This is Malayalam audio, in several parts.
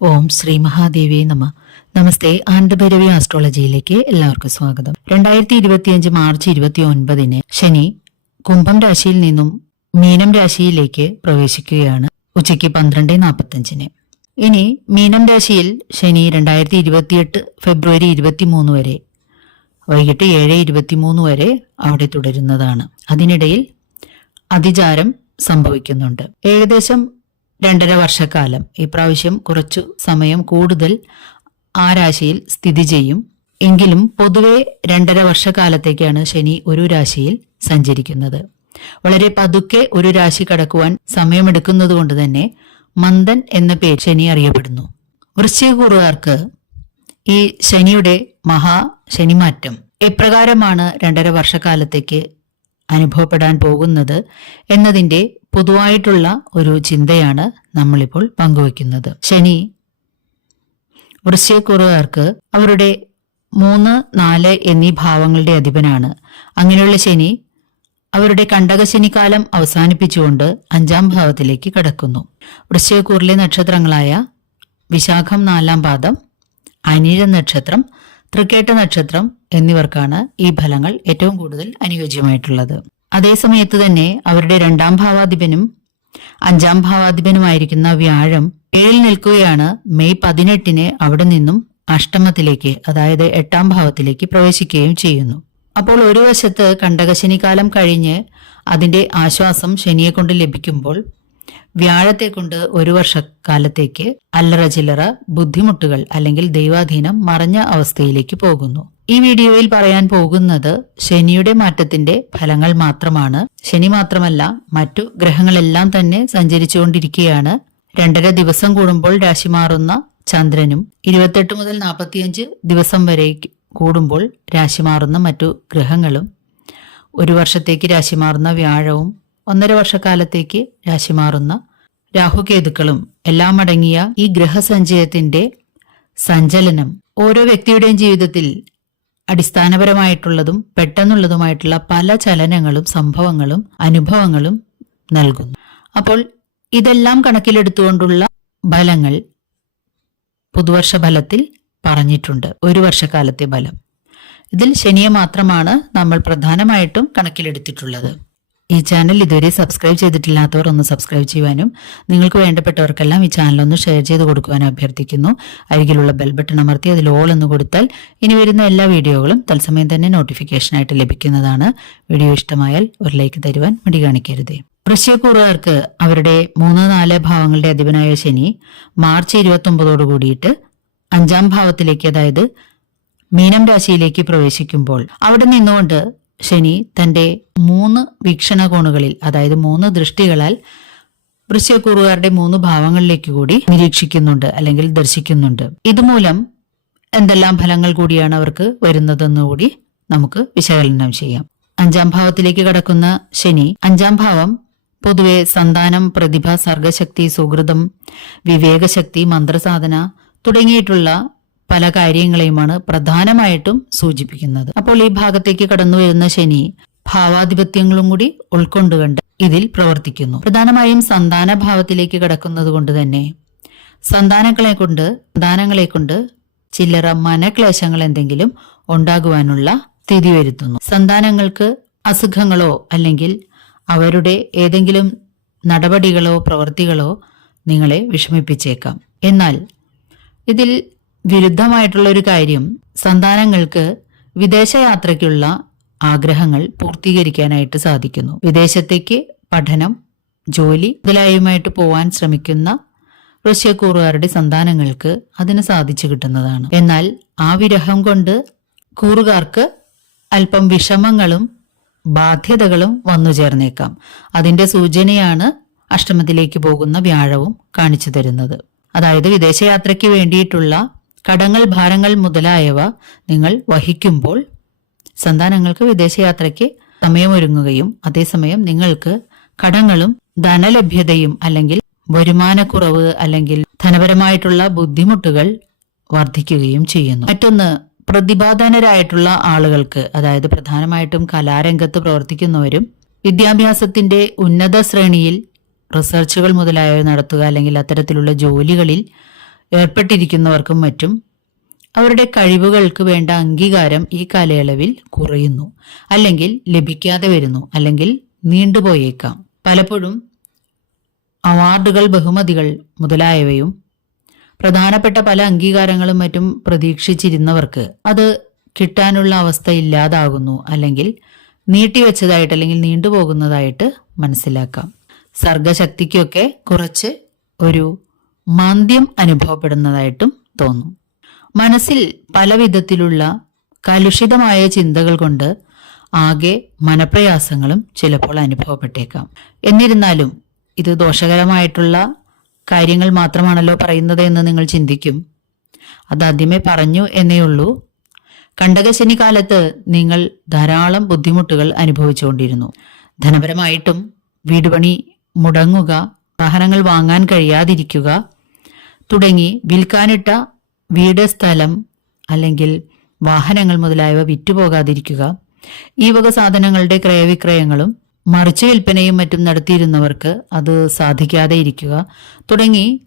ഓം ശ്രീ മഹാദേവേ നമ. നമസ്തേ ആനന്ദഭൈരവി ആസ്ട്രോളജിയിലേക്ക് എല്ലാവർക്കും സ്വാഗതം. രണ്ടായിരത്തി ഇരുപത്തിയഞ്ച് മാർച്ച് ഇരുപത്തി ഒൻപതിന് ശനി കുംഭം രാശിയിൽ നിന്നും മീനം രാശിയിലേക്ക് പ്രവേശിക്കുകയാണ്. ഉച്ചയ്ക്ക് പന്ത്രണ്ട് നാൽപ്പത്തഞ്ചിന് ഇനി മീനം രാശിയിൽ ശനി രണ്ടായിരത്തി ഇരുപത്തിയെട്ട് ഫെബ്രുവരി ഇരുപത്തിമൂന്ന് വരെ വൈകിട്ട് ഏഴ് ഇരുപത്തിമൂന്ന് വരെ അവിടെ തുടരുന്നതാണ്. അതിനിടയിൽ അതിചാരം സംഭവിക്കുന്നുണ്ട്. ഏകദേശം രണ്ടര വർഷക്കാലം. ഇപ്രാവശ്യം കുറച്ചു സമയം കൂടുതൽ ആ രാശിയിൽ സ്ഥിതി ചെയ്യും. എങ്കിലും പൊതുവെ രണ്ടര വർഷക്കാലത്തേക്കാണ് ശനി ഒരു രാശിയിൽ സഞ്ചരിക്കുന്നത്. വളരെ പതുക്കെ ഒരു രാശി കടക്കുവാൻ സമയമെടുക്കുന്നത് കൊണ്ട് തന്നെ മന്ദൻ എന്ന പേര് ശനി അറിയപ്പെടുന്നു. വൃശ്ചികകൂറുകാർക്ക് ഈ ശനിയുടെ മഹാ ശനിമാറ്റം എപ്രകാരമാണ് രണ്ടര വർഷക്കാലത്തേക്ക് അനുഭവപ്പെടാൻ പോകുന്നത് എന്നതിന്റെ പൊതുവായിട്ടുള്ള ഒരു ചിന്തയാണ് നമ്മളിപ്പോൾ പങ്കുവെക്കുന്നത്. ശനി വൃശ്ചയക്കുറുകാർക്ക് അവരുടെ മൂന്ന് നാല് എന്നീ ഭാവങ്ങളുടെ അധിപനാണ്. അങ്ങനെയുള്ള ശനി അവരുടെ കണ്ടകശനിക്കാലം അവസാനിപ്പിച്ചുകൊണ്ട് അഞ്ചാം ഭാവത്തിലേക്ക് കടക്കുന്നു. വൃശ്ചയക്കൂറിലെ നക്ഷത്രങ്ങളായ വിശാഖം നാലാം പാദം അനിഴ നക്ഷത്രം തൃക്കേട്ട നക്ഷത്രം എന്നിവർക്കാണ് ഈ ഫലങ്ങൾ ഏറ്റവും കൂടുതൽ അനുയോജ്യമായിട്ടുള്ളത്. അതേസമയത്ത് തന്നെ അവരുടെ രണ്ടാം ഭാവാധിപനും അഞ്ചാം ഭാവാധിപനുമായിരിക്കുന്ന വ്യാഴം ഏഴിൽ നിൽക്കുകയാണ്. മെയ് പതിനെട്ടിന് അവിടെ നിന്നും അഷ്ടമത്തിലേക്ക് അതായത് എട്ടാം ഭാവത്തിലേക്ക് പ്രവേശിക്കുകയും ചെയ്യുന്നു. അപ്പോൾ ഒരു വശത്ത് കണ്ടകശനിക്കാലം കഴിഞ്ഞ് അതിന്റെ ആശ്വാസം ശനിയെ കൊണ്ട് ലഭിക്കുമ്പോൾ വ്യാഴത്തെ കൊണ്ട് ഒരു വർഷക്കാലത്തേക്ക് അല്ലറ ചില്ലറ ബുദ്ധിമുട്ടുകൾ അല്ലെങ്കിൽ ദൈവാധീനം മറഞ്ഞ അവസ്ഥയിലേക്ക് പോകുന്നു. ഈ വീഡിയോയിൽ പറയാൻ പോകുന്നത് ശനിയുടെ മാറ്റത്തിന്റെ ഫലങ്ങൾ മാത്രമാണ്. ശനി മാത്രമല്ല മറ്റു ഗ്രഹങ്ങളെല്ലാം തന്നെ സഞ്ചരിച്ചുകൊണ്ടിരിക്കുകയാണ്. രണ്ടര ദിവസം കൂടുമ്പോൾ രാശി മാറുന്ന ചന്ദ്രനും ഇരുപത്തെട്ട് മുതൽ നാൽപ്പത്തിയഞ്ച് ദിവസം വരെ കൂടുമ്പോൾ രാശി മാറുന്ന മറ്റു ഗ്രഹങ്ങളും ഒരു വർഷത്തേക്ക് രാശി മാറുന്ന വ്യാഴവും ഒന്നര വർഷക്കാലത്തേക്ക് രാശി മാറുന്ന രാഹുകേതുക്കളും എല്ലാം അടങ്ങിയ ഈ ഗ്രഹസഞ്ചയത്തിന്റെ സഞ്ചലനം ഓരോ വ്യക്തിയുടെയും ജീവിതത്തിൽ അടിസ്ഥാനപരമായിട്ടുള്ളതും പെട്ടെന്നുള്ളതുമായിട്ടുള്ള പല ചലനങ്ങളും സംഭവങ്ങളും അനുഭവങ്ങളും നൽകുന്നു. അപ്പോൾ ഇതെല്ലാം കണക്കിലെടുത്തുകൊണ്ടുള്ള ഫലങ്ങൾ പുതുവർഷ ഫലത്തിൽ പറഞ്ഞിട്ടുണ്ട്. ഒരു വർഷക്കാലത്തെ ഫലം ഇതിൽ ശനിയെ മാത്രമാണ് നമ്മൾ പ്രധാനമായിട്ടും കണക്കിലെടുത്തിട്ടുള്ളത്. ഈ ചാനൽ ഇതുവരെ സബ്സ്ക്രൈബ് ചെയ്തിട്ടില്ലാത്തവർ ഒന്ന് സബ്സ്ക്രൈബ് ചെയ്യുവാനും നിങ്ങൾക്ക് വേണ്ടപ്പെട്ടവർക്കെല്ലാം ഈ ചാനൽ ഒന്ന് ഷെയർ ചെയ്ത് കൊടുക്കുവാനും അഭ്യർത്ഥിക്കുന്നു. അരികിലുള്ള ബെൽ ബട്ടൺ അമർത്തി അതിൽ ഓൾ എന്ന് കൊടുത്താൽ ഇനി വരുന്ന എല്ലാ വീഡിയോകളും തത്സമയം തന്നെ നോട്ടിഫിക്കേഷനായിട്ട് ലഭിക്കുന്നതാണ്. വീഡിയോ ഇഷ്ടമായാൽ ഒരു ലൈക്ക് തരുവാൻ മടി കാണിക്കരുതേ. വൃശ്യക്കൂറുകാർക്ക് അവരുടെ മൂന്ന് നാല് ഭാവങ്ങളുടെ അധിപനായ ശനി മാർച്ച് ഇരുപത്തി ഒമ്പതോട് കൂടിയിട്ട് അഞ്ചാം ഭാവത്തിലേക്ക് അതായത് മീനം രാശിയിലേക്ക് പ്രവേശിക്കുമ്പോൾ അവിടെ നിന്നുകൊണ്ട് ശനി തന്റെ മൂന്ന് വീക്ഷണകോണുകളിൽ അതായത് മൂന്ന് ദൃഷ്ടികളാൽ വൃശ്യക്കൂറുകാരുടെ മൂന്ന് ഭാവങ്ങളിലേക്ക് കൂടി നിരീക്ഷിക്കുന്നുണ്ട് അല്ലെങ്കിൽ ദർശിക്കുന്നുണ്ട്. ഇതുമൂലം എന്തെല്ലാം ഫലങ്ങൾ കൂടിയാണ് അവർക്ക് വരുന്നതെന്ന് കൂടി നമുക്ക് വിശകലനം ചെയ്യാം. അഞ്ചാം ഭാവത്തിലേക്ക് കടക്കുന്ന ശനി അഞ്ചാം ഭാവം പൊതുവെ സന്താനം പ്രതിഭ സർഗശക്തി സുഹൃതം വിവേകശക്തി മന്ത്രസാധന തുടങ്ങിയിട്ടുള്ള പല കാര്യങ്ങളെയുമാണ് പ്രധാനമായിട്ടും സൂചിപ്പിക്കുന്നത്. അപ്പോൾ ഈ ഭാഗത്തേക്ക് കടന്നു വരുന്ന ശനി ഭാവാധിപത്യങ്ങളും കൂടി ഉൾക്കൊണ്ടുകൊണ്ട് ഇതിൽ പ്രവർത്തിക്കുന്നു. പ്രധാനമായും സന്താന ഭാവത്തിലേക്ക് കടക്കുന്നത് കൊണ്ട് തന്നെ സന്താനങ്ങളെ കൊണ്ട് സന്താനങ്ങളെ കൊണ്ട് ചില്ലറ മനക്ലേശങ്ങൾ എന്തെങ്കിലും ഉണ്ടാകുവാനുള്ള സ്ഥിതി വരുത്തുന്നു. സന്താനങ്ങൾക്ക് അസുഖങ്ങളോ അല്ലെങ്കിൽ അവരുടെ ഏതെങ്കിലും നടപടികളോ പ്രവൃത്തികളോ നിങ്ങളെ വിഷമിപ്പിച്ചേക്കാം. എന്നാൽ ഇതിൽ വിരുദ്ധമായിട്ടുള്ള ഒരു കാര്യം സന്താനങ്ങൾക്ക് വിദേശയാത്രയ്ക്കുള്ള ആഗ്രഹങ്ങൾ പൂർത്തീകരിക്കാനായിട്ട് സാധിക്കുന്നു. വിദേശത്തേക്ക് പഠനം ജോലി മുതലായവുമായിട്ട് പോവാൻ ശ്രമിക്കുന്ന റഷ്യക്കൂറുകാരുടെ സന്താനങ്ങൾക്ക് അതിന് സാധിച്ചു കിട്ടുന്നതാണ്. എന്നാൽ ആ വിരഹം കൊണ്ട് കൂറുകാർക്ക് അല്പം വിഷമങ്ങളും ബാധ്യതകളും വന്നു ചേർന്നേക്കാം. അതിന്റെ സൂചനയാണ് അഷ്ടമത്തിലേക്ക് പോകുന്ന വ്യാഴവും കാണിച്ചു തരുന്നത്. അതായത് വിദേശയാത്രയ്ക്ക് വേണ്ടിയിട്ടുള്ള കടങ്ങൾ ഭാരങ്ങൾ മുതലായവ നിങ്ങൾ വഹിക്കുമ്പോൾ സന്താനങ്ങൾക്ക് വിദേശയാത്രയ്ക്ക് സമയമൊരുങ്ങുകയും അതേസമയം നിങ്ങൾക്ക് കടങ്ങളും ധനലഭ്യതയും അല്ലെങ്കിൽ വരുമാനക്കുറവ് അല്ലെങ്കിൽ ധനപരമായിട്ടുള്ള ബുദ്ധിമുട്ടുകൾ വർദ്ധിക്കുകയും ചെയ്യുന്നു. മറ്റൊന്ന് പ്രതിഭാധനരായിട്ടുള്ള ആളുകൾക്ക് അതായത് പ്രധാനമായിട്ടും കലാരംഗത്ത് പ്രവർത്തിക്കുന്നവരും വിദ്യാഭ്യാസത്തിന്റെ ഉന്നത ശ്രേണിയിൽ റിസർച്ചുകൾ മുതലായവ നടത്തുക അല്ലെങ്കിൽ അത്തരത്തിലുള്ള ജോലികളിൽ ഏർപ്പെട്ടിരിക്കുന്നവർക്കും മറ്റും അവരുടെ കഴിവുകൾക്ക് വേണ്ട അംഗീകാരം ഈ കാലയളവിൽ കുറയുന്നു. അല്ലെങ്കിൽ ലഭിക്കാതെ വരുന്നു. അല്ലെങ്കിൽ നീണ്ടുപോയേക്കാം. പലപ്പോഴും അവാർഡുകൾ ബഹുമതികൾ മുതലായവയും പ്രധാനപ്പെട്ട പല അംഗീകാരങ്ങളും മറ്റും പ്രതീക്ഷിച്ചിരുന്നവർക്ക് അത് കിട്ടാനുള്ള അവസ്ഥ ഇല്ലാതാകുന്നു. അല്ലെങ്കിൽ നീട്ടിവെച്ചതായിട്ട് അല്ലെങ്കിൽ നീണ്ടുപോകുന്നതായിട്ട് മനസ്സിലാക്കാം. സർഗശക്തിക്കൊക്കെ കുറച്ച് ഒരു മാന്ദ്യം അനുഭവപ്പെടുന്നതായിട്ടും തോന്നും. മനസ്സിൽ പല വിധത്തിലുള്ള കലുഷിതമായ ചിന്തകൾ കൊണ്ട് ആകെ മനപ്രയാസങ്ങളും ചിലപ്പോൾ അനുഭവപ്പെട്ടേക്കാം. എന്നിരുന്നാലും ഇത് ദോഷകരമായിട്ടുള്ള കാര്യങ്ങൾ മാത്രമാണല്ലോ പറയുന്നത് എന്ന് നിങ്ങൾ ചിന്തിക്കും. അത് ആദ്യമേ പറഞ്ഞു എന്നേ ഉള്ളൂ. കണ്ടകശനി കാലത്ത് നിങ്ങൾ ധാരാളം ബുദ്ധിമുട്ടുകൾ അനുഭവിച്ചുകൊണ്ടിരുന്നു. ധനപരമായിട്ടും വീടുപണി മുടങ്ങുക വാഹനങ്ങൾ വാങ്ങാൻ കഴിയാതിരിക്കുക തുടങ്ങി വിൽക്കാനിട്ട വീട് സ്ഥലം അല്ലെങ്കിൽ വാഹനങ്ങൾ മുതലായവ വിറ്റുപോകാതിരിക്കുക. ഈ വക സാധനങ്ങളുടെ ക്രയവിക്രയങ്ങളും മറിച്ച് വിൽപ്പനയും മറ്റും നടത്തിയിരുന്നവർക്ക് അത് സാധിക്കാതെ ഇരിക്കുക. തുടങ്ങി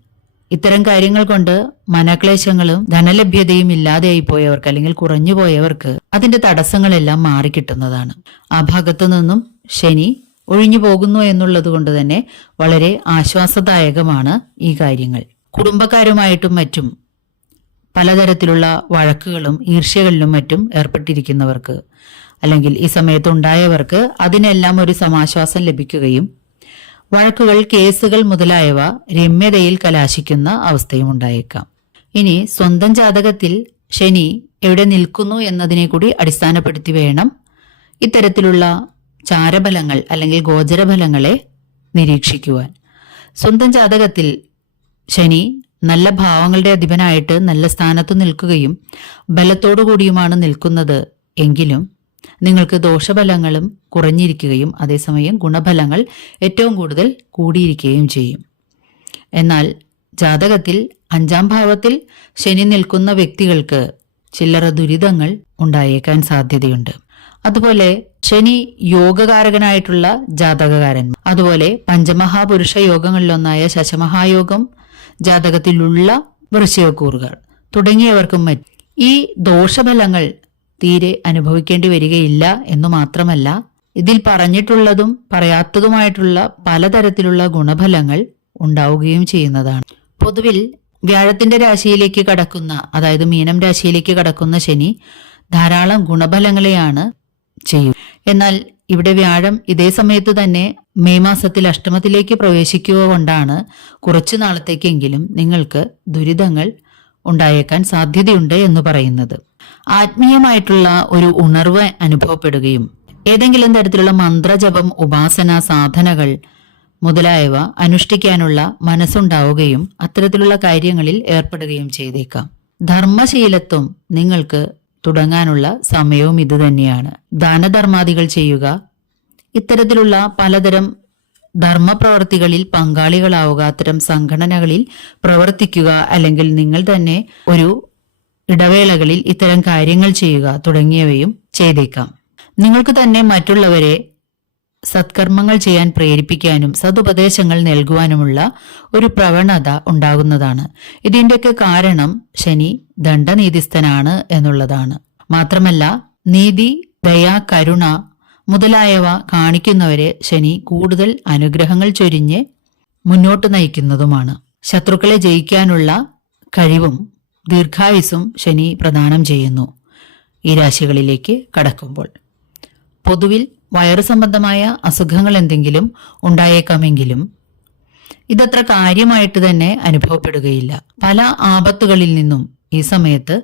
ഇത്തരം കാര്യങ്ങൾ കൊണ്ട് മനക്ലേശങ്ങളും ധനലഭ്യതയും ഇല്ലാതെയായി പോയവർക്ക് അല്ലെങ്കിൽ കുറഞ്ഞു പോയവർക്ക് അതിന്റെ തടസ്സങ്ങളെല്ലാം മാറിക്കിട്ടുന്നതാണ്. ആ ഭാഗത്തു നിന്നും ശനി ഒഴിഞ്ഞു പോകുന്നു എന്നുള്ളത് കൊണ്ട് തന്നെ വളരെ ആശ്വാസദായകമാണ് ഈ കാര്യങ്ങൾ. കുടുംബക്കാരുമായിട്ടും മറ്റും പലതരത്തിലുള്ള വഴക്കുകളും ഈർഷ്യകളിലും മറ്റും ഏർപ്പെട്ടിരിക്കുന്നവർക്ക് അല്ലെങ്കിൽ ഈ സമയത്ത് ഉണ്ടായവർക്ക് അതിനെല്ലാം ഒരു സമാശ്വാസം ലഭിക്കുകയും വഴക്കുകൾ കേസുകൾ മുതലായവ രമ്യതയിൽ കലാശിക്കുന്ന അവസ്ഥയും ഉണ്ടായേക്കാം. ഇനി സ്വന്തം ജാതകത്തിൽ ശനി എവിടെ നിൽക്കുന്നു എന്നതിനെ കൂടി അടിസ്ഥാനപ്പെടുത്തി വേണം ഇത്തരത്തിലുള്ള ചാരഫലങ്ങൾ അല്ലെങ്കിൽ ഗോചരഫലങ്ങളെ നിരീക്ഷിക്കുവാൻ. സ്വന്തം ജാതകത്തിൽ ശനി നല്ല ഭാവങ്ങളുടെ അധിപനായിട്ട് നല്ല സ്ഥാനത്ത് നിൽക്കുകയും ബലത്തോടു കൂടിയുമാണ് നിൽക്കുന്നത് എങ്കിലും നിങ്ങൾക്ക് ദോഷഫലങ്ങളും കുറഞ്ഞിരിക്കുകയും അതേസമയം ഗുണഫലങ്ങൾ ഏറ്റവും കൂടുതൽ കൂടിയിരിക്കുകയും ചെയ്യും. എന്നാൽ ജാതകത്തിൽ അഞ്ചാം ഭാവത്തിൽ ശനി നിൽക്കുന്ന വ്യക്തികൾക്ക് ചില്ലറ ദുരിതങ്ങൾ ഉണ്ടായേക്കാൻ സാധ്യതയുണ്ട്. അതുപോലെ ശനി യോഗകാരകനായിട്ടുള്ള ജാതകകാരൻ അതുപോലെ പഞ്ചമഹാപുരുഷ യോഗങ്ങളിലൊന്നായ ശശമഹായോഗം ജാതകത്തിലുള്ള വൃശ്ചികക്കൂറുകൾ തുടങ്ങിയവർക്കും ഈ ദോഷഫലങ്ങൾ തീരെ അനുഭവിക്കേണ്ടി വരികയില്ല എന്നു മാത്രമല്ല ഇതിൽ പറഞ്ഞിട്ടുള്ളതും പറയാത്തതുമായിട്ടുള്ള പലതരത്തിലുള്ള ഗുണഫലങ്ങൾ ഉണ്ടാവുകയും ചെയ്യുന്നതാണ്. പൊതുവിൽ വ്യാഴത്തിന്റെ രാശിയിലേക്ക് കടക്കുന്ന അതായത് മീനം രാശിയിലേക്ക് കടക്കുന്ന ശനി ധാരാളം ഗുണഫലങ്ങളെയാണ് ചെയ്യും എന്നാൽ ഇവിടെ വ്യാഴം ഇതേ സമയത്ത് തന്നെ മെയ് മാസത്തിൽ അഷ്ടമത്തിലേക്ക് പ്രവേശിക്കുക കൊണ്ടാണ് കുറച്ചു നാളത്തേക്കെങ്കിലും നിങ്ങൾക്ക് ദുരിതങ്ങൾ ഉണ്ടായേക്കാൻ സാധ്യതയുണ്ട് എന്ന് പറയുന്നത്. ആത്മീയമായിട്ടുള്ള ഒരു ഉണർവ് അനുഭവപ്പെടുകയും ഏതെങ്കിലും തരത്തിലുള്ള മന്ത്രജപം ഉപാസന സാധനകൾ മുതലായവ അനുഷ്ഠിക്കാനുള്ള മനസ്സുണ്ടാവുകയും അത്തരത്തിലുള്ള കാര്യങ്ങളിൽ ഏർപ്പെടുകയും ചെയ്തേക്കാം. ധർമ്മശീലത്വം നിങ്ങൾക്ക് തുടങ്ങാനുള്ള സമയവും ഇതുതന്നെയാണ്. ദാനധർമാദികൾ ചെയ്യുക ഇത്തരത്തിലുള്ള പലതരം ധർമ്മപ്രവർത്തികളിൽ പങ്കാളികളാവുക അത്തരം സംഘടനകളിൽ പ്രവർത്തിക്കുക അല്ലെങ്കിൽ നിങ്ങൾ തന്നെ ഒരു ഇടവേളകളിൽ ഇത്തരം കാര്യങ്ങൾ ചെയ്യുക തുടങ്ങിയവയും ചെയ്തേക്കാം. നിങ്ങൾക്ക് തന്നെ മറ്റുള്ളവരെ സത്കർമ്മങ്ങൾ ചെയ്യാൻ പ്രേരിപ്പിക്കാനും സതുപദേശങ്ങൾ നൽകുവാനുമുള്ള ഒരു പ്രവണത ഉണ്ടാകുന്നതാണ്. ഇതിന്റെയൊക്കെ കാരണം ശനി ദണ്ഡനീതിസ്ഥനാണ് എന്നുള്ളതാണ്. മാത്രമല്ല നീതി ദയ കരുണ മുതലായവ കാണിക്കുന്നവരെ ശനി കൂടുതൽ അനുഗ്രഹങ്ങൾ ചൊരിഞ്ഞ് മുന്നോട്ട് നയിക്കുന്നതുമാണ്. ശത്രുക്കളെ ജയിക്കാനുള്ള കഴിവും ദീർഘായുസും ശനി പ്രദാനം ചെയ്യുന്നു. ഈ രാശികളിലേക്ക് കടക്കുമ്പോൾ പൊതുവിൽ വയറു സംബന്ധമായ അസുഖങ്ങൾ എന്തെങ്കിലും ഉണ്ടായേക്കാമെങ്കിലും ഇതത്ര കാര്യമായിട്ട് തന്നെ അനുഭവപ്പെടുകയില്ല. പല ആപത്തുകളിൽ നിന്നും ഈ സമയത്ത്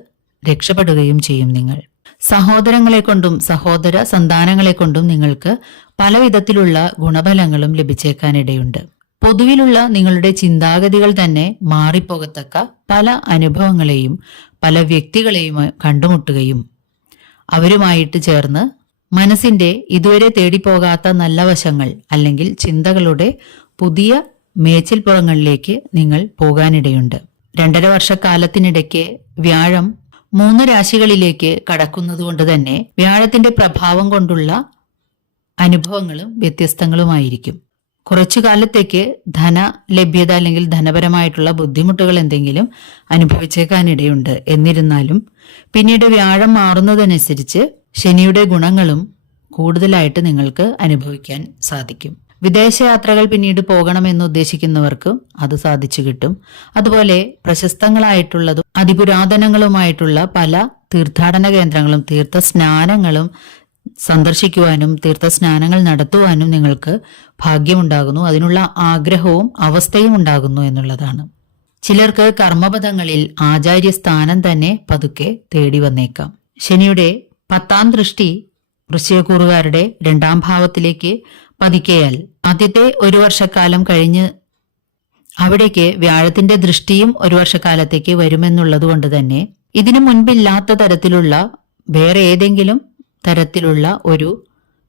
രക്ഷപ്പെടുകയും ചെയ്യും നിങ്ങൾ. സഹോദരങ്ങളെ കൊണ്ടും സഹോദര സന്താനങ്ങളെ കൊണ്ടും നിങ്ങൾക്ക് പലവിധത്തിലുള്ള ഗുണഫലങ്ങളും ലഭിച്ചേക്കാനിടയുണ്ട്. പൊതുവിലുള്ള നിങ്ങളുടെ ചിന്താഗതികൾ തന്നെ മാറിപ്പോകത്തക്ക പല അനുഭവങ്ങളെയും പല വ്യക്തികളെയും കണ്ടുമുട്ടുകയും അവരുമായിട്ട് ചേർന്ന് മനസ്സിന്റെ ഇതുവരെ തേടിപ്പോകാത്ത നല്ല വശങ്ങൾ അല്ലെങ്കിൽ ചിന്തകളുടെ പുതിയ മേച്ചിൽപ്പുറങ്ങളിലേക്ക് നിങ്ങൾ പോകാനിടയുണ്ട്. രണ്ടര വർഷക്കാലത്തിനിടയ്ക്ക് വ്യാഴം മൂന്ന് രാശികളിലേക്ക് കടക്കുന്നതുകൊണ്ട് തന്നെ വ്യാഴത്തിന്റെ പ്രഭാവം കൊണ്ടുള്ള അനുഭവങ്ങളും വ്യത്യസ്തങ്ങളുമായിരിക്കും. കുറച്ചു കാലത്തേക്ക് ധന ലഭ്യത അല്ലെങ്കിൽ ധനപരമായിട്ടുള്ള ബുദ്ധിമുട്ടുകൾ എന്തെങ്കിലും അനുഭവിച്ചേക്കാനിടയുണ്ട് എന്നിരുന്നാലും പിന്നീട് വ്യാഴം മാറുന്നതനുസരിച്ച് ശനിയുടെ ഗുണങ്ങളും കൂടുതലായിട്ട് നിങ്ങൾക്ക് അനുഭവിക്കാൻ സാധിക്കും. വിദേശയാത്രകൾ പിന്നീട് പോകണമെന്ന് ഉദ്ദേശിക്കുന്നവർക്കും അത് സാധിച്ചു കിട്ടും. അതുപോലെ പ്രശസ്തങ്ങളായിട്ടുള്ളതും അതിപുരാതനങ്ങളുമായിട്ടുള്ള പല തീർത്ഥാടന കേന്ദ്രങ്ങളും തീർത്ഥ സ്നാനങ്ങളും സന്ദർശിക്കുവാനും തീർത്ഥ സ്നാനങ്ങൾ നടത്തുവാനും നിങ്ങൾക്ക് ഭാഗ്യമുണ്ടാകുന്നു. അതിനുള്ള ആഗ്രഹവും അവസ്ഥയും ഉണ്ടാകുന്നു എന്നുള്ളതാണ്. ചിലർക്ക് കർമ്മപഥങ്ങളിൽ ആചാര്യ സ്ഥാനം തന്നെ പതുക്കെ തേടി വന്നേക്കാം. ശനിയുടെ പത്താം ദൃഷ്ടി വൃശ്ചികക്കൂറുകാരുടെ രണ്ടാം ഭാവത്തിലേക്ക് പതിക്കയാൽ. ആദ്യത്തെ ഒരു വർഷക്കാലം കഴിഞ്ഞ് അവിടേക്ക് വ്യാഴത്തിന്റെ ദൃഷ്ടിയും ഒരു വർഷക്കാലത്തേക്ക് വരുമെന്നുള്ളത് കൊണ്ട് തന്നെ ഇതിനു മുൻപില്ലാത്ത തരത്തിലുള്ള വേറെ ഏതെങ്കിലും തരത്തിലുള്ള ഒരു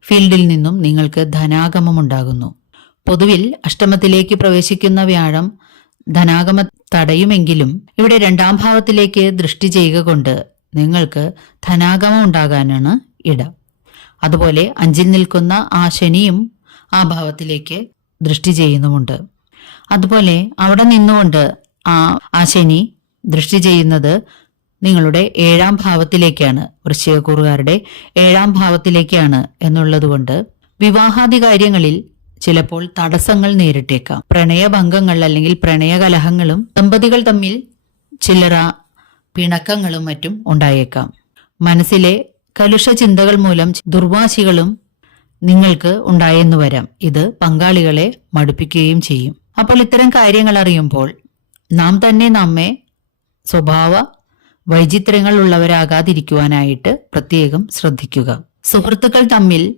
ഫീൽഡിൽ നിന്നും നിങ്ങൾക്ക് ധനാഗമം ഉണ്ടാകുന്നു. പൊതുവിൽ അഷ്ടമത്തിലേക്ക് പ്രവേശിക്കുന്ന വ്യാഴം ധനാഗമ തടയുമെങ്കിലും ഇവിടെ രണ്ടാം ഭാവത്തിലേക്ക് ദൃഷ്ടി ചെയ്യുക കൊണ്ട് നിങ്ങൾക്ക് ധനാഗമം ഉണ്ടാകാനാണ് ഇട. അതുപോലെ അഞ്ചിൽ നിൽക്കുന്ന ആ ശനിയും ആ ഭാവത്തിലേക്ക് ദൃഷ്ടി ചെയ്യുന്നുമുണ്ട്. അതുപോലെ അവിടെ നിന്നുകൊണ്ട് ആ ആ ശനി ദൃഷ്ടി ചെയ്യുന്നത് നിങ്ങളുടെ ഏഴാം ഭാവത്തിലേക്കാണ് വൃശ്ചികക്കൂറുകാരുടെ ഏഴാം ഭാവത്തിലേക്കാണ് എന്നുള്ളതുകൊണ്ട് വിവാഹാദി കാര്യങ്ങളിൽ ചിലപ്പോൾ തടസ്സങ്ങൾ നേരിട്ടേക്കാം. പ്രണയഭംഗങ്ങൾ അല്ലെങ്കിൽ പ്രണയകലഹങ്ങളും ദമ്പതികൾ തമ്മിൽ ചില്ലറ പിണക്കങ്ങളും മറ്റും ഉണ്ടായേക്കാം. മനസ്സിലെ കലുഷ ചിന്തകൾ മൂലം ദുർവാശികളും നിങ്ങൾക്ക് ഉണ്ടായെന്നു വരാം. ഇത് പങ്കാളികളെ മടുപ്പിക്കുകയും ചെയ്യും. അപ്പോൾ ഇത്തരം കാര്യങ്ങൾ അറിയുമ്പോൾ നാം തന്നെ നമ്മെ സ്വഭാവ വൈചിത്രങ്ങൾ ഉള്ളവരാകാതിരിക്കുവാനായിട്ട് പ്രത്യേകം ശ്രദ്ധിക്കുക. സുഹൃത്തുക്കൾ തമ്മിൽ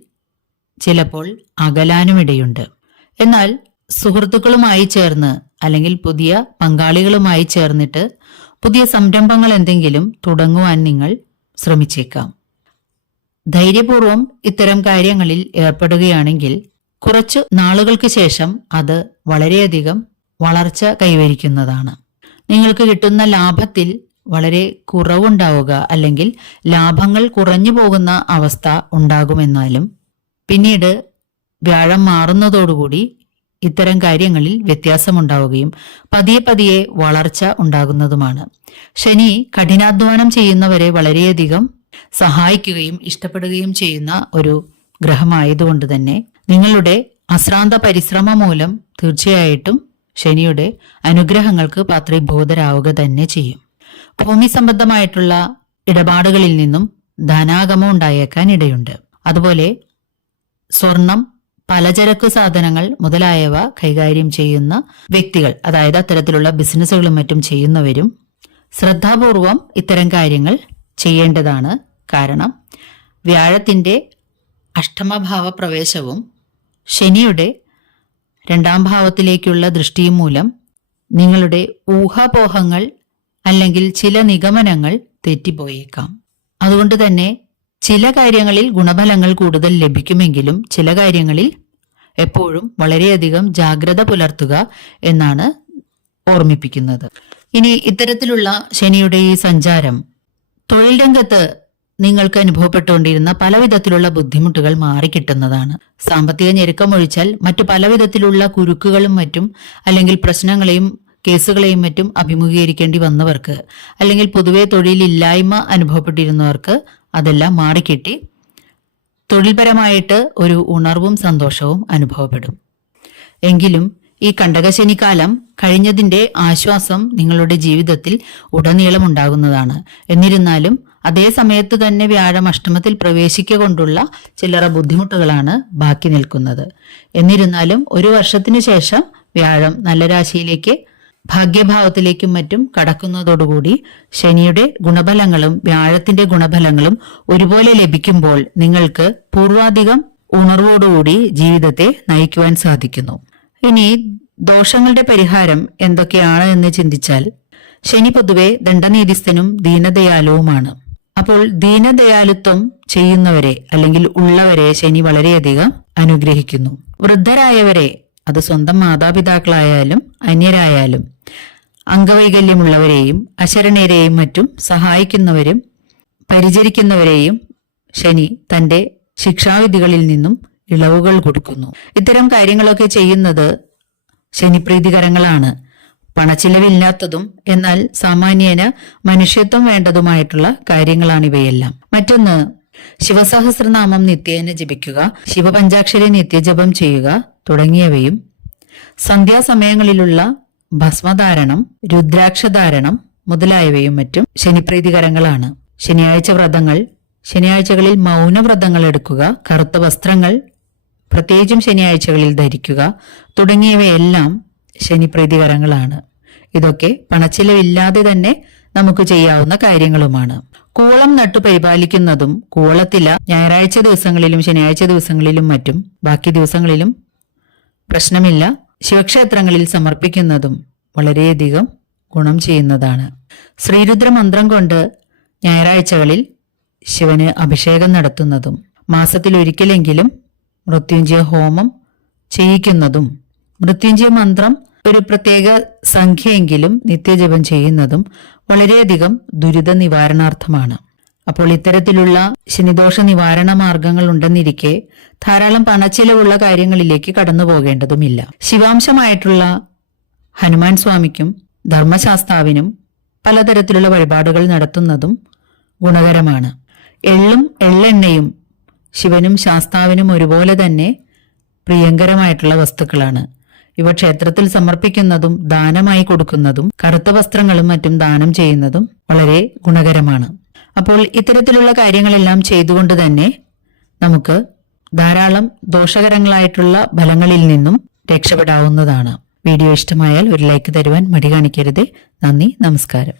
ചിലപ്പോൾ അകലാനുമിടയുണ്ട് എന്നാൽ സുഹൃത്തുക്കളുമായി ചേർന്ന് അല്ലെങ്കിൽ പുതിയ പങ്കാളികളുമായി ചേർന്നിട്ട് പുതിയ സംരംഭങ്ങൾ എന്തെങ്കിലും തുടങ്ങുവാൻ നിങ്ങൾ ശ്രമിച്ചേക്കാം. ധൈര്യപൂർവം ഇത്തരം കാര്യങ്ങളിൽ ഏർപ്പെടുകയാണെങ്കിൽ കുറച്ചു നാളുകൾക്ക് ശേഷം അത് വളരെയധികം വളർച്ച കൈവരിക്കുന്നതാണ്. നിങ്ങൾക്ക് കിട്ടുന്ന ലാഭത്തിൽ വളരെ കുറവുണ്ടാവുക അല്ലെങ്കിൽ ലാഭങ്ങൾ കുറഞ്ഞു പോകുന്ന അവസ്ഥ ഉണ്ടാകുമെന്നാലും പിന്നീട് വ്യാഴം മാറുന്നതോടുകൂടി ഇത്തരം കാര്യങ്ങളിൽ വ്യത്യാസമുണ്ടാവുകയും പതിയെ പതിയെ വളർച്ച ഉണ്ടാകുന്നതുമാണ്. ശനി കഠിനാധ്വാനം ചെയ്യുന്നവരെ വളരെയധികം സഹായിക്കുകയും ഇഷ്ടപ്പെടുകയും ചെയ്യുന്ന ഒരു ഗ്രഹമായതുകൊണ്ട് തന്നെ നിങ്ങളുടെ അശ്രാന്ത പരിശ്രമം മൂലം തീർച്ചയായിട്ടും ശനിയുടെ അനുഗ്രഹങ്ങൾക്ക് പാത്രീഭൂതരാവുക തന്നെ ചെയ്യും. ഭൂമി സംബന്ധമായിട്ടുള്ള ഇടപാടുകളിൽ നിന്നും ധനാഗമം ഉണ്ടായേക്കാൻ ഇടയുണ്ട്. അതുപോലെ സ്വർണം പലചരക്ക് സാധനങ്ങൾ മുതലായവ കൈകാര്യം ചെയ്യുന്ന വ്യക്തികൾ അതായത് അത്തരത്തിലുള്ള ബിസിനസ്സുകളും മറ്റും ചെയ്യുന്നവരും ശ്രദ്ധാപൂർവം ഇത്തരം കാര്യങ്ങൾ ചെയ്യേണ്ടതാണ്. കാരണം വ്യാഴത്തിന്റെ അഷ്ടമഭാവ പ്രവേശവും ശനിയുടെ രണ്ടാം ഭാവത്തിലേക്കുള്ള ദൃഷ്ടിയും മൂലം നിങ്ങളുടെ ഊഹാപോഹങ്ങൾ അല്ലെങ്കിൽ ചില നിഗമനങ്ങൾ തെറ്റിപ്പോയേക്കാം. അതുകൊണ്ട് തന്നെ ചില കാര്യങ്ങളിൽ ഗുണഫലങ്ങൾ കൂടുതൽ ലഭിക്കുമെങ്കിലും ചില കാര്യങ്ങളിൽ എപ്പോഴും വളരെയധികം ജാഗ്രത പുലർത്തുക എന്നാണ് ഓർമ്മിപ്പിക്കുന്നത്. ഇനി ഇത്തരത്തിലുള്ള ശനിയുടെ ഈ സഞ്ചാരം തൊഴിൽ രംഗത്ത് നിങ്ങൾക്ക് അനുഭവപ്പെട്ടുകൊണ്ടിരുന്ന പലവിധത്തിലുള്ള ബുദ്ധിമുട്ടുകൾ മാറിക്കിട്ടുന്നതാണ്. സാമ്പത്തിക ഞെരുക്കം ഒഴിച്ചാൽ മറ്റു പലവിധത്തിലുള്ള കുരുക്കുകളും മറ്റും അല്ലെങ്കിൽ പ്രശ്നങ്ങളെയും കേസുകളെയും മറ്റും അഭിമുഖീകരിക്കേണ്ടി വന്നവർക്ക് അല്ലെങ്കിൽ പൊതുവെ തൊഴിലില്ലായ്മ അനുഭവപ്പെട്ടിരുന്നവർക്ക് അതെല്ലാം മാറിക്കിട്ടി. തൊഴിൽപരമായിട്ട് ഒരു ഉണർവും സന്തോഷവും അനുഭവപ്പെടും. എങ്കിലും ഈ കണ്ടകശനിക്കാലം കഴിഞ്ഞതിന്റെ ആശ്വാസം നിങ്ങളുടെ ജീവിതത്തിൽ ഉടനീളം ഉണ്ടാകുന്നതാണ് എന്നിരുന്നാലും അതേ സമയത്ത് തന്നെ വ്യാഴം അഷ്ടമത്തിൽ പ്രവേശിക്കൊണ്ടുള്ള ചില്ലറ ബുദ്ധിമുട്ടുകളാണ് ബാക്കി നിൽക്കുന്നത്. എന്നിരുന്നാലും ഒരു വർഷത്തിനു ശേഷം വ്യാഴം നല്ല രാശിയിലേക്ക് ഭാഗ്യഭാവത്തിലേക്കും മറ്റും കടക്കുന്നതോടുകൂടി ശനിയുടെ ഗുണഫലങ്ങളും വ്യാഴത്തിന്റെ ഗുണഫലങ്ങളും ഒരുപോലെ ലഭിക്കുമ്പോൾ നിങ്ങൾക്ക് പൂർവാധികം ഉണർവോടുകൂടി ജീവിതത്തെ നയിക്കുവാൻ സാധിക്കുന്നു. ഇനി ദോഷങ്ങളുടെ പരിഹാരം എന്തൊക്കെയാണ് എന്ന് ചിന്തിച്ചാൽ ശനി പൊതുവെ ദണ്ഡനീതിസ്ഥനും ദീനദയാലുവുമാണ്. അപ്പോൾ ദീനദയാലുത്വം ചെയ്യുന്നവരെ അല്ലെങ്കിൽ ഉള്ളവരെ ശനി വളരെയധികം അനുഗ്രഹിക്കുന്നു. വൃദ്ധരായവരെ അത് സ്വന്തം മാതാപിതാക്കളായാലും അന്യരായാലും അംഗവൈകല്യമുള്ളവരെയും അശരണരെയും മറ്റും സഹായിക്കുന്നവരും പരിചരിക്കുന്നവരെയും ശനി തന്റെ ശിക്ഷാവിധികളിൽ നിന്നും ഇളവുകൾ കൊടുക്കുന്നു. ഇത്തരം കാര്യങ്ങളൊക്കെ ചെയ്യുന്നത് ശനിപ്രീതികരങ്ങളാണ്. പണച്ചിലവില്ലാത്തതും എന്നാൽ സാമാന്യേന മനുഷ്യത്വം വേണ്ടതുമായിട്ടുള്ള കാര്യങ്ങളാണ് ഇവയെല്ലാം. മറ്റൊന്ന് ശിവസഹസ്രനാമം നിത്യേന ജപിക്കുക ശിവപഞ്ചാക്ഷരി നിത്യജപം ചെയ്യുക തുടങ്ങിയവയും സന്ധ്യാസമയങ്ങളിലുള്ള ഭസ്മധാരണം രുദ്രാക്ഷധാരണം മുതലായവയും മറ്റും ശനിപ്രീതികരങ്ങളാണ്. ശനിയാഴ്ച വ്രതങ്ങൾ ശനിയാഴ്ചകളിൽ മൗനവ്രതങ്ങൾ എടുക്കുക കറുത്ത വസ്ത്രങ്ങൾ പ്രത്യേകിച്ചും ശനിയാഴ്ചകളിൽ ധരിക്കുക. തുടങ്ങിയവയെല്ലാം ശനി പ്രതികരങ്ങളാണ് ഇതൊക്കെ പണച്ചിലവില്ലാതെ തന്നെ നമുക്ക് ചെയ്യാവുന്ന കാര്യങ്ങളുമാണ്. കൂളം നട്ടു പരിപാലിക്കുന്നതും കൂളത്തില ഞായറാഴ്ച ദിവസങ്ങളിലും ശനിയാഴ്ച ദിവസങ്ങളിലും മറ്റും ബാക്കി ദിവസങ്ങളിലും പ്രശ്നമില്ല. ശിവക്ഷേത്രങ്ങളിൽ സമർപ്പിക്കുന്നതും വളരെയധികം ഗുണം ചെയ്യുന്നതാണ്. ശ്രീരുദ്ര മന്ത്രം കൊണ്ട് ഞായറാഴ്ചകളിൽ ശിവന് അഭിഷേകം നടത്തുന്നതും മാസത്തിൽ ഒരിക്കലെങ്കിലും മൃത്യുഞ്ജയ ഹോമം ചെയ്യിക്കുന്നതും മൃത്യുഞ്ജയ മന്ത്രം ഒരു പ്രത്യേക സംഖ്യയെങ്കിലും നിത്യജപം ചെയ്യുന്നതും വളരെയധികം ദുരിത നിവാരണാർത്ഥമാണ്. അപ്പോൾ ഇത്തരത്തിലുള്ള ശനിദോഷ നിവാരണ മാർഗങ്ങൾ ഉണ്ടെന്നിരിക്കെ ധാരാളം പണച്ചിലവുള്ള കാര്യങ്ങളിലേക്ക് കടന്നു പോകേണ്ടതുമില്ല ശിവാംശമായിട്ടുള്ള ഹനുമാൻ സ്വാമിക്കും ധർമ്മശാസ്താവിനും പലതരത്തിലുള്ള വഴിപാടുകൾ നടത്തുന്നതും ഗുണകരമാണ്. എള്ളും എള്ളെണ്ണയും ശിവനും ശാസ്താവിനും ഒരുപോലെ തന്നെ പ്രിയങ്കരമായിട്ടുള്ള വസ്തുക്കളാണ്. ഇവ ക്ഷേത്രത്തിൽ സമർപ്പിക്കുന്നതും ദാനമായി കൊടുക്കുന്നതും കറുത്ത വസ്ത്രങ്ങളും മറ്റും ദാനം ചെയ്യുന്നതും വളരെ ഗുണകരമാണ്. അപ്പോൾ ഇത്തരത്തിലുള്ള കാര്യങ്ങളെല്ലാം ചെയ്തുകൊണ്ട് തന്നെ നമുക്ക് ധാരാളം ദോഷകരങ്ങളായിട്ടുള്ള ഫലങ്ങളിൽ നിന്നും രക്ഷപ്പെടാവുന്നതാണ്. വീഡിയോ ഇഷ്ടമായാൽ ഒരു ലൈക്ക് തരുവാൻ മടി കാണിക്കരുത്. നന്ദി നമസ്കാരം.